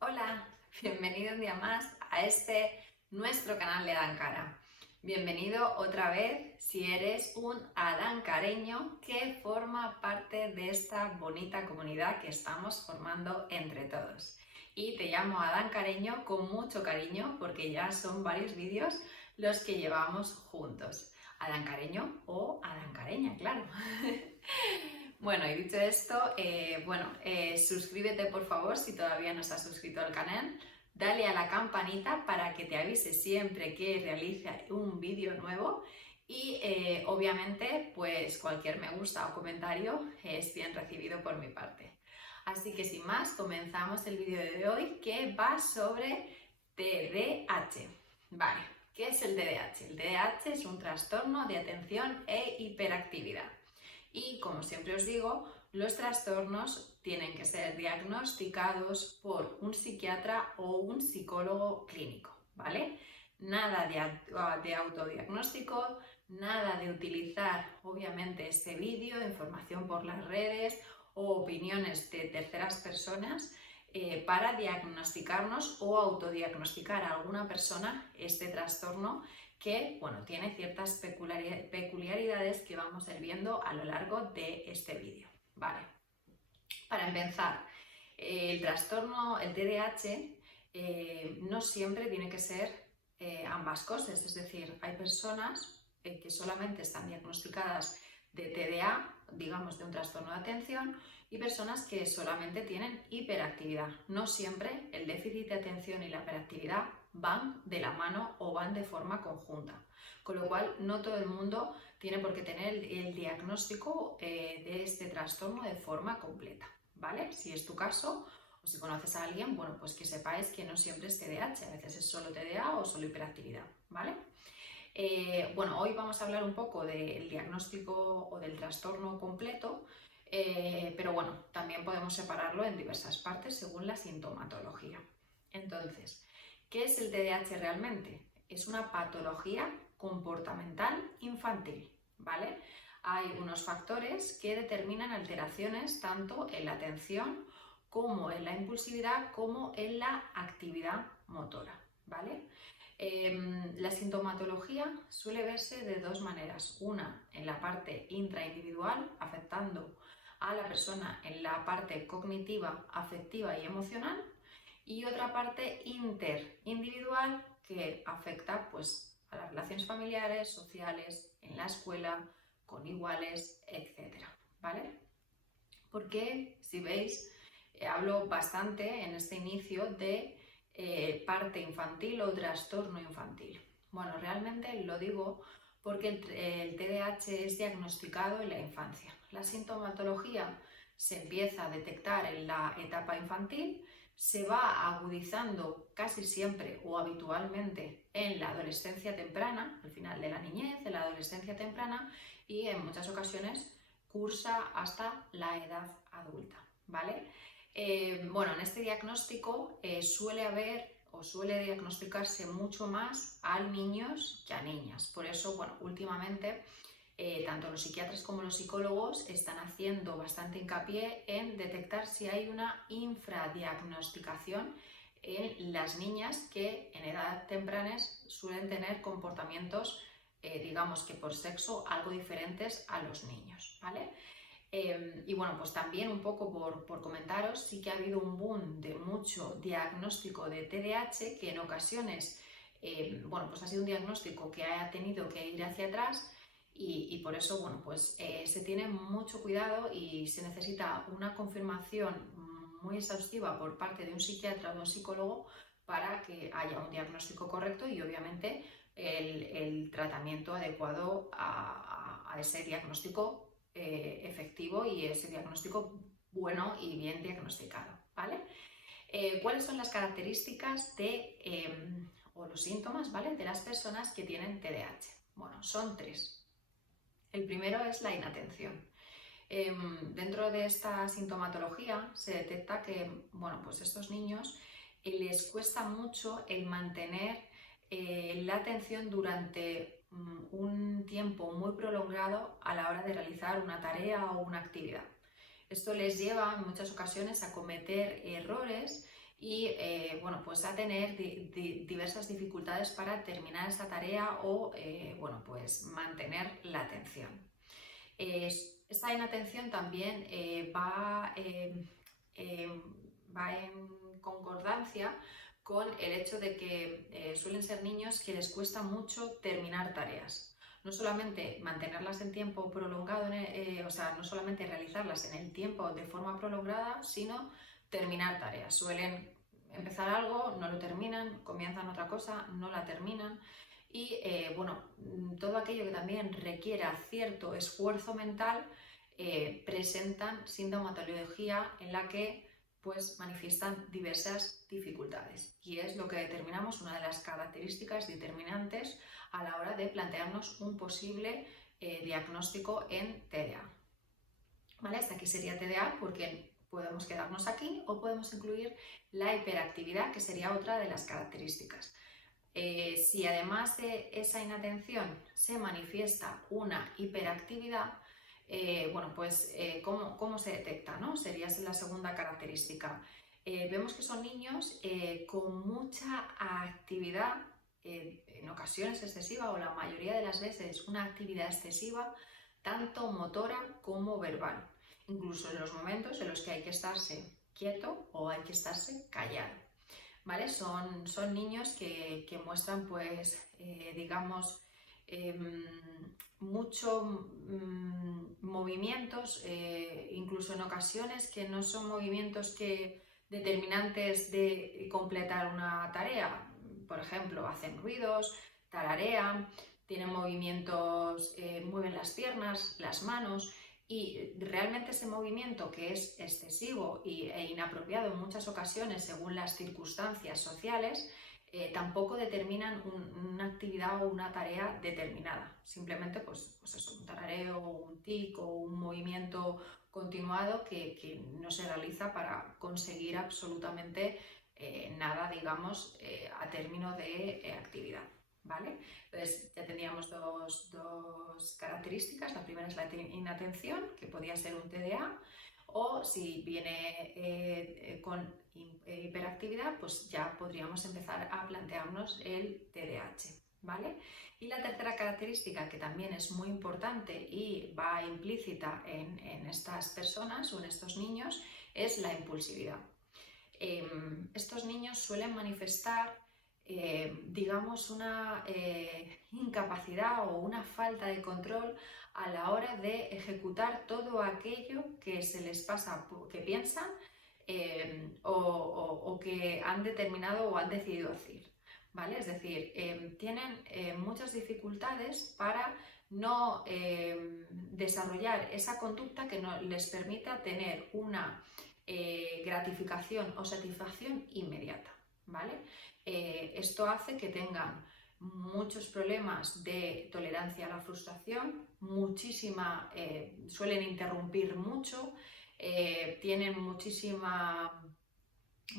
Hola, bienvenido un día más a nuestro canal de Adancara. Bienvenido otra vez si eres un adancareño que forma parte de esta bonita comunidad que estamos formando entre todos. Y te llamo adancareño con mucho cariño porque ya son varios vídeos los que llevamos juntos. Adancareño o adancareña, claro. Bueno, y dicho esto, suscríbete por favor si todavía no estás suscrito al canal, dale a la campanita para que te avise siempre que realice un vídeo nuevo y obviamente pues cualquier me gusta o comentario es bien recibido por mi parte. Así que sin más, comenzamos el vídeo de hoy que va sobre TDAH. Vale, ¿qué es el TDAH? El TDAH es un trastorno de atención e hiperactividad. Y como siempre os digo, los trastornos tienen que ser diagnosticados por un psiquiatra o un psicólogo clínico, ¿vale? Nada de autodiagnóstico, nada de utilizar obviamente este vídeo, información por las redes o opiniones de terceras personas para diagnosticarnos o autodiagnosticar a alguna persona este trastorno que tiene ciertas peculiaridades que vamos a ir viendo a lo largo de este vídeo. Vale. Para empezar, el trastorno, el TDAH, no siempre tiene que ser ambas cosas, es decir, hay personas que solamente están diagnosticadas de TDA, digamos de un trastorno de atención, y personas que solamente tienen hiperactividad. No siempre el déficit de atención y la hiperactividad van de la mano o van de forma conjunta, con lo cual no todo el mundo tiene por qué tener el diagnóstico de este trastorno de forma completa, ¿vale? Si es tu caso o si conoces a alguien, pues que sepáis que no siempre es TDAH, a veces es solo TDA o solo hiperactividad, ¿vale? Hoy vamos a hablar un poco del diagnóstico o del trastorno completo, pero también podemos separarlo en diversas partes según la sintomatología. Entonces, ¿qué es el TDAH realmente? Es una patología comportamental infantil, ¿vale? Hay unos factores que determinan alteraciones tanto en la atención como en la impulsividad como en la actividad motora, ¿vale? La sintomatología suele verse de dos maneras. Una en la parte intraindividual, afectando a la persona en la parte cognitiva, afectiva y emocional, y otra parte interindividual que afecta a las relaciones familiares, sociales, en la escuela, con iguales, etc. ¿Vale? Porque, si veis, hablo bastante en este inicio de parte infantil o trastorno infantil. Bueno, realmente lo digo porque el TDAH es diagnosticado en la infancia. La sintomatología se empieza a detectar en la etapa infantil, se va agudizando casi siempre o habitualmente en la adolescencia temprana, al final de la niñez, de la adolescencia temprana, y en muchas ocasiones cursa hasta la edad adulta, ¿vale? En este diagnóstico suele haber o suele diagnosticarse mucho más a niños que a niñas. Por eso, últimamente tanto los psiquiatras como los psicólogos están haciendo bastante hincapié en detectar si hay una infradiagnosticación en las niñas que en edad tempranas suelen tener comportamientos, digamos que por sexo, algo diferentes a los niños, ¿vale? También un poco por comentaros, sí que ha habido un boom de mucho diagnóstico de TDAH que en ocasiones, ha sido un diagnóstico que ha tenido que ir hacia atrás y por eso, se tiene mucho cuidado y se necesita una confirmación muy exhaustiva por parte de un psiquiatra o de un psicólogo para que haya un diagnóstico correcto y obviamente el tratamiento adecuado a ese diagnóstico efectivo y ese diagnóstico bueno y bien diagnosticado, ¿vale? ¿Cuáles son las características o los síntomas, ¿vale?, de las personas que tienen TDAH? Bueno, son tres. El primero es la inatención. Dentro de esta sintomatología se detecta que, estos niños les cuesta mucho el mantener la atención durante un tiempo muy prolongado a la hora de realizar una tarea o una actividad. Esto les lleva en muchas ocasiones a cometer errores y bueno, pues a tener diversas dificultades para terminar esa tarea o bueno, pues mantener la atención. Esta inatención también va en concordancia con el hecho de que suelen ser niños que les cuesta mucho terminar tareas. No solamente mantenerlas en tiempo prolongado, o sea, no solamente realizarlas en el tiempo de forma prolongada, sino terminar tareas. Suelen empezar algo, no lo terminan, comienzan otra cosa, no la terminan. Y bueno, todo aquello que también requiera cierto esfuerzo mental presentan sintomatología en la que pues manifiestan diversas dificultades, y es lo que determinamos una de las características determinantes a la hora de plantearnos un posible diagnóstico en TDA. ¿Vale? Hasta aquí sería TDA, porque podemos quedarnos aquí o podemos incluir la hiperactividad, que sería otra de las características. Si además de esa inatención se manifiesta una hiperactividad, bueno, pues ¿cómo se detecta, ¿no? Sería la segunda característica. Vemos que son niños con mucha actividad, en ocasiones excesiva, o la mayoría de las veces una actividad excesiva, tanto motora como verbal, incluso en los momentos en los que hay que estarse quieto o hay que estarse callado. ¿Vale? Son niños que muestran, pues, digamos, mucho movimientos, incluso en ocasiones que no son movimientos determinantes de completar una tarea. Por ejemplo, hacen ruidos, tararean, tienen movimientos, mueven las piernas, las manos, y realmente ese movimiento, que es excesivo e inapropiado en muchas ocasiones según las circunstancias sociales, tampoco determinan una actividad o una tarea determinada. Simplemente pues eso, un tarareo, un tic o un movimiento continuado que no se realiza para conseguir absolutamente nada, digamos, a término de actividad. ¿Vale? Entonces ya tendríamos dos características. La primera es la inatención, que podría ser un TDA, o si viene con hiperactividad, pues ya podríamos empezar a plantearnos el TDAH. ¿Vale? Y la tercera característica, que también es muy importante y va implícita en estas personas o en estos niños, es la impulsividad. Estos niños suelen manifestar, digamos, una incapacidad o una falta de control a la hora de ejecutar todo aquello que se les pasa, que piensan o que han determinado o han decidido hacer. ¿Vale? Es decir, tienen muchas dificultades para no desarrollar esa conducta que no les permita tener una gratificación o satisfacción inmediata. ¿Vale? Esto hace que tengan muchos problemas de tolerancia a la frustración, suelen interrumpir mucho, tienen muchísima,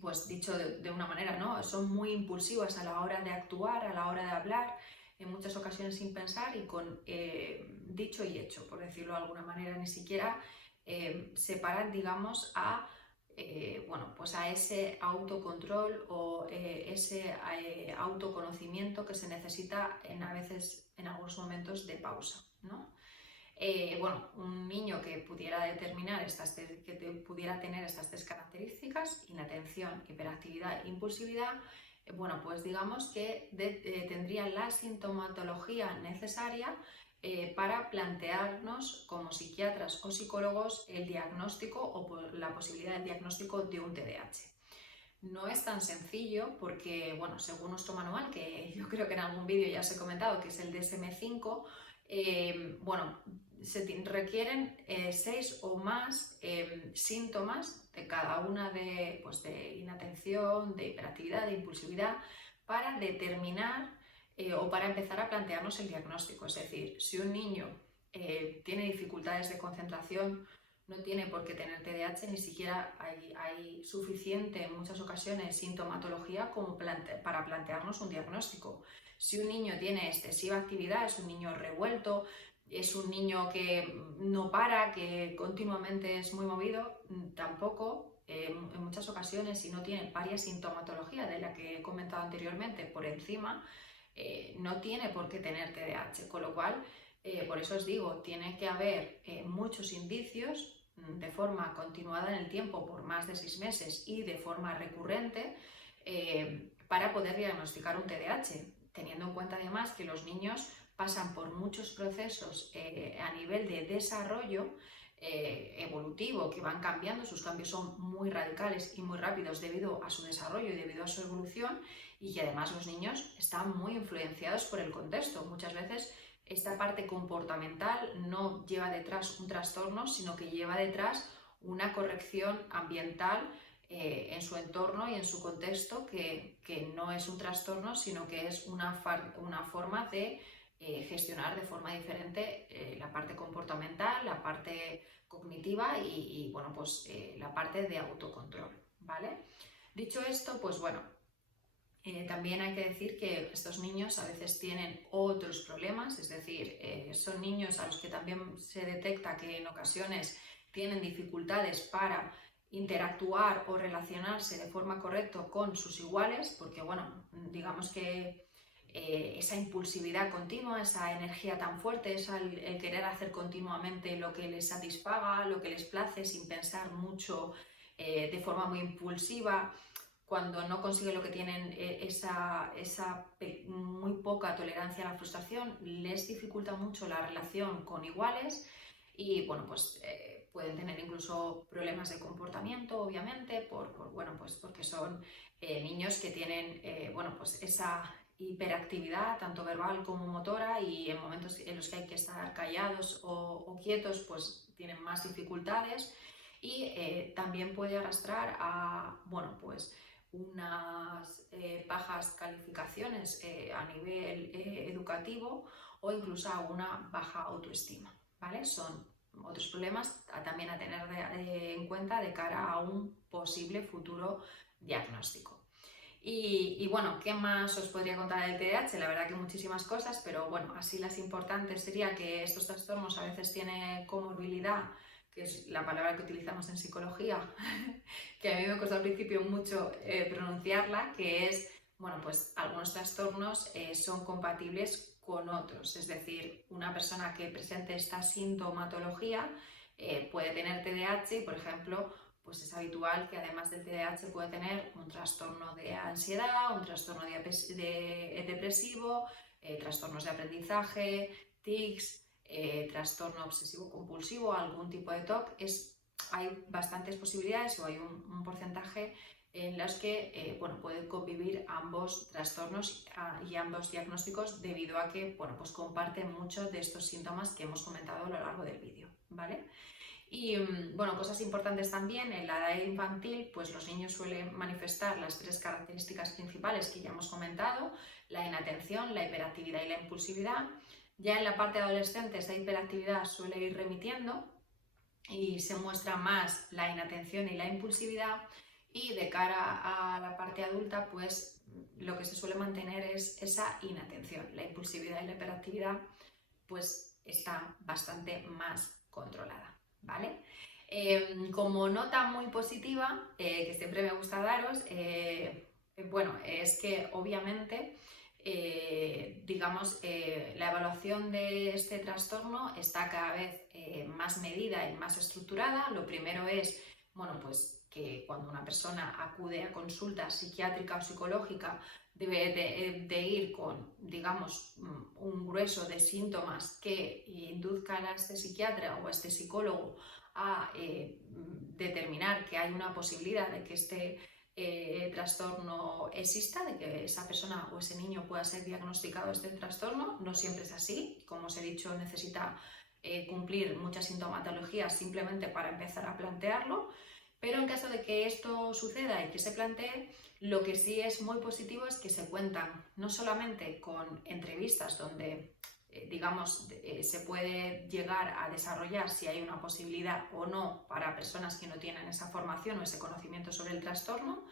pues dicho de una manera, ¿no? Son muy impulsivas a la hora de actuar, a la hora de hablar, en muchas ocasiones sin pensar y con dicho y hecho, por decirlo de alguna manera. Ni siquiera separan, digamos, bueno, pues a ese autocontrol o ese autoconocimiento que se necesita a veces, en algunos momentos de pausa, ¿no? Bueno, un niño que pudiera pudiera tener estas tres características: inatención, hiperactividad e impulsividad, bueno, pues digamos que tendría la sintomatología necesaria para plantearnos como psiquiatras o psicólogos el diagnóstico o la posibilidad del diagnóstico de un TDAH. No es tan sencillo porque, bueno, según nuestro manual, que yo creo que en algún vídeo ya os he comentado, que es el DSM-5, bueno, se requieren 6 o más síntomas de cada una pues, de inatención, de hiperactividad, de impulsividad, para determinar o para empezar a plantearnos el diagnóstico. Es decir, si un niño tiene dificultades de concentración, no tiene por qué tener TDAH, ni siquiera hay suficiente en muchas ocasiones sintomatología como para plantearnos un diagnóstico. Si un niño tiene excesiva actividad, es un niño revuelto, es un niño que no para, que continuamente es muy movido, tampoco en muchas ocasiones, si no tiene varias sintomatología de la que he comentado anteriormente por encima, no tiene por qué tener TDAH, con lo cual, por eso os digo, tiene que haber muchos indicios de forma continuada en el tiempo por más de 6 meses y de forma recurrente para poder diagnosticar un TDAH, teniendo en cuenta además que los niños pasan por muchos procesos a nivel de desarrollo evolutivo, que van cambiando, sus cambios son muy radicales y muy rápidos debido a su desarrollo y debido a su evolución, y que además los niños están muy influenciados por el contexto. Muchas veces esta parte comportamental no lleva detrás un trastorno, sino que lleva detrás una corrección ambiental en su entorno y en su contexto, que no es un trastorno, sino que es una forma de gestionar de forma diferente la parte comportamental, la parte cognitiva y bueno, pues la parte de autocontrol, ¿vale? Dicho esto, pues bueno, también hay que decir que estos niños a veces tienen otros problemas, es decir, son niños a los que también se detecta que en ocasiones tienen dificultades para interactuar o relacionarse de forma correcta con sus iguales, porque bueno, digamos que esa impulsividad continua, esa energía tan fuerte, es el querer hacer continuamente lo que les satisfaga, lo que les place, sin pensar mucho, de forma muy impulsiva. Cuando no consiguen lo que tienen, esa muy poca tolerancia a la frustración, les dificulta mucho la relación con iguales y bueno, pues pueden tener incluso problemas de comportamiento, obviamente, bueno, pues porque son niños que tienen bueno, pues esa hiperactividad, tanto verbal como motora, y en momentos en los que hay que estar callados o quietos, pues tienen más dificultades, y también puede arrastrar a, bueno, pues unas bajas calificaciones a nivel educativo, o incluso a una baja autoestima, ¿vale? Son otros problemas también a tener en cuenta de cara a un posible futuro diagnóstico. Y bueno, ¿qué más os podría contar del TDAH? La verdad que muchísimas cosas, pero bueno, así las importantes sería que estos trastornos a veces tienen comorbilidad, que es la palabra que utilizamos en psicología, que a mí me costó al principio mucho pronunciarla, que es, bueno, pues algunos trastornos son compatibles con otros, es decir, una persona que presente esta sintomatología puede tener TDAH y, por ejemplo, pues es habitual que además del TDAH puede tener un trastorno de ansiedad, un trastorno depresivo, trastornos de aprendizaje, tics, trastorno obsesivo compulsivo, algún tipo de TOC. Hay bastantes posibilidades, o hay un porcentaje en los que bueno, pueden convivir ambos trastornos y ambos diagnósticos, debido a que bueno, pues comparten muchos de estos síntomas que hemos comentado a lo largo del vídeo, ¿vale? Y bueno, cosas importantes también: en la edad infantil, pues los niños suelen manifestar las 3 características principales que ya hemos comentado: la inatención, la hiperactividad y la impulsividad. Ya en la parte adolescente, esta hiperactividad suele ir remitiendo y se muestra más la inatención y la impulsividad, y de cara a la parte adulta, pues lo que se suele mantener es esa inatención. La impulsividad y la hiperactividad pues está bastante más controlada, ¿vale? Como nota muy positiva, que siempre me gusta daros, bueno, es que obviamente digamos, la evaluación de este trastorno está cada vez más medida y más estructurada. Lo primero es, bueno, pues que cuando una persona acude a consulta psiquiátrica o psicológica debe de ir con, digamos, un grueso de síntomas que induzcan a este psiquiatra o a este psicólogo a determinar que hay una posibilidad de que este trastorno exista, de que esa persona o ese niño pueda ser diagnosticado este trastorno. No siempre es así, como os he dicho, necesita cumplir muchas sintomatologías simplemente para empezar a plantearlo, pero en caso de que esto suceda y que se plantee, lo que sí es muy positivo es que se cuentan no solamente con entrevistas donde digamos, se puede llegar a desarrollar si hay una posibilidad o no para personas que no tienen esa formación o ese conocimiento sobre el trastorno,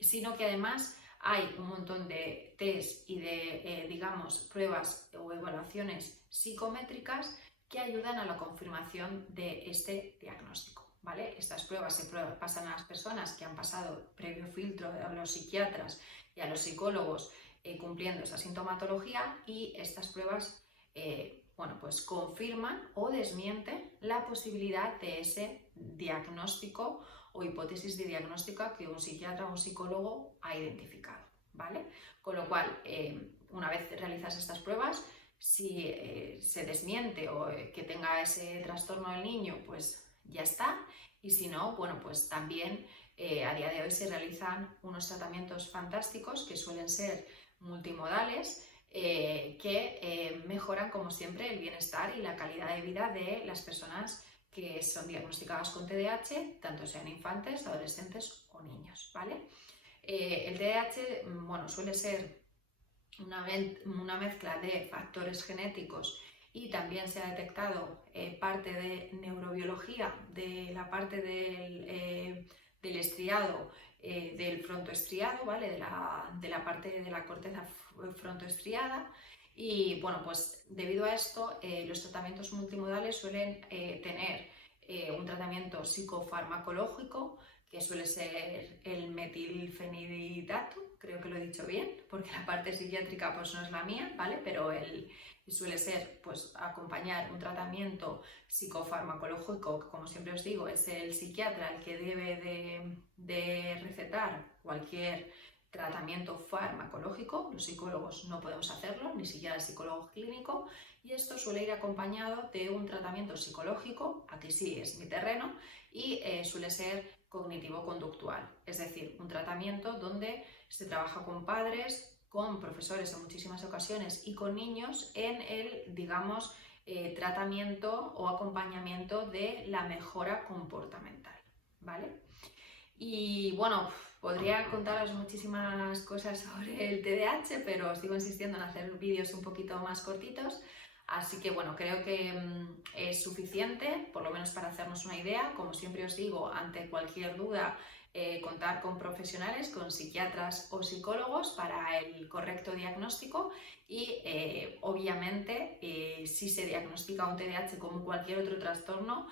sino que además hay un montón de test y de, digamos, pruebas o evaluaciones psicométricas que ayudan a la confirmación de este diagnóstico, ¿vale? Estas pruebas pasan a las personas que han pasado previo filtro a los psiquiatras y a los psicólogos cumpliendo esa sintomatología, y estas pruebas bueno, pues confirman o desmienten la posibilidad de ese diagnóstico o hipótesis de diagnóstico que un psiquiatra o un psicólogo ha identificado, ¿vale? Con lo cual, una vez realizas estas pruebas, si se desmiente o que tenga ese trastorno el niño, pues ya está. Y si no, bueno, pues también a día de hoy se realizan unos tratamientos fantásticos que suelen ser multimodales, que mejoran, como siempre, el bienestar y la calidad de vida de las personas que son diagnosticadas con TDAH, tanto sean infantes, adolescentes o niños, ¿vale? El TDAH, bueno, suele ser una mezcla de factores genéticos, y también se ha detectado parte de neurobiología de la parte del estriado, del frontoestriado, ¿vale? De la parte de la corteza frontoestriada. Y bueno, pues debido a esto, los tratamientos multimodales suelen tener un tratamiento psicofarmacológico, que suele ser el metilfenidato, creo que lo he dicho bien, porque la parte psiquiátrica pues no es la mía, ¿vale? Pero suele ser pues acompañar un tratamiento psicofarmacológico, que como siempre os digo, es el psiquiatra el que debe de recetar cualquier tratamiento farmacológico. Los psicólogos no podemos hacerlo, ni siquiera el psicólogo clínico, y esto suele ir acompañado de un tratamiento psicológico, aquí sí es mi terreno, y suele ser cognitivo-conductual, es decir, un tratamiento donde se trabaja con padres, con profesores en muchísimas ocasiones y con niños en el, digamos, tratamiento o acompañamiento de la mejora comportamental, ¿vale? Y bueno, podría contaros muchísimas cosas sobre el TDAH, pero sigo insistiendo en hacer vídeos un poquito más cortitos. Así que bueno, creo que es suficiente, por lo menos para hacernos una idea. Como siempre os digo, ante cualquier duda, contar con profesionales, con psiquiatras o psicólogos para el correcto diagnóstico. Y obviamente, si se diagnostica un TDAH como cualquier otro trastorno,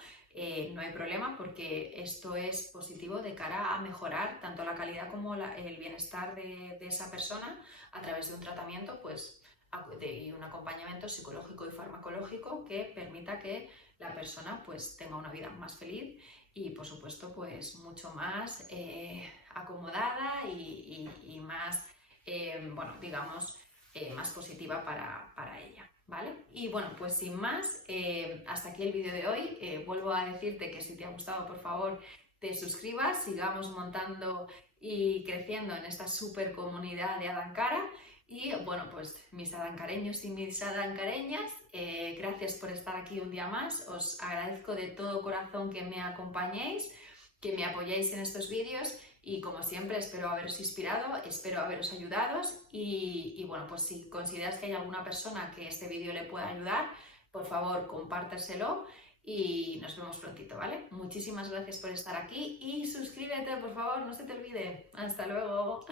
no hay problema, porque esto es positivo de cara a mejorar tanto la calidad como el bienestar de esa persona a través de un tratamiento pues, y un acompañamiento psicológico y farmacológico que permita que la persona pues, tenga una vida más feliz y, por supuesto, pues, mucho más acomodada y más, bueno, digamos, más positiva para ella, ¿vale? Y bueno, pues sin más, hasta aquí el vídeo de hoy. Vuelvo a decirte que si te ha gustado, por favor, te suscribas, sigamos montando y creciendo en esta super comunidad de Adankara. Y bueno, pues mis adancareños y mis adancareñas, gracias por estar aquí un día más. Os agradezco de todo corazón que me acompañéis, que me apoyéis en estos vídeos, y como siempre espero haberos inspirado, espero haberos ayudado, y bueno, pues si consideras que hay alguna persona que este vídeo le pueda ayudar, por favor compárteselo y nos vemos prontito, ¿vale? Muchísimas gracias por estar aquí y suscríbete, por favor, no se te olvide. Hasta luego.